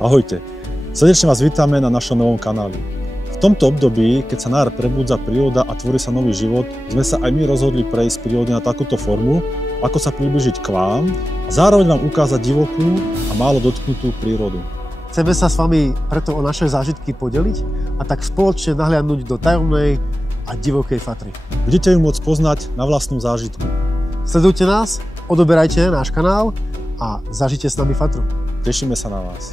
Ahojte, srdečne vás vítame na našom novom kanáli. V tomto období, keď sa na jar prebúdza príroda a tvorí sa nový život, sme sa aj my rozhodli prejsť prírode na takúto formu, ako sa približiť k vám a zároveň vám ukázať divokú a málo dotknutú prírodu. Chceme sa s vami preto o naše zážitky podeliť a tak spoločne nahliadnúť do tajomnej a divokej Fatry. Budete ju môcť poznať na vlastnú zážitku. Sledujte nás, odoberajte náš kanál a zažite s nami Fatru. Tešíme sa na vás.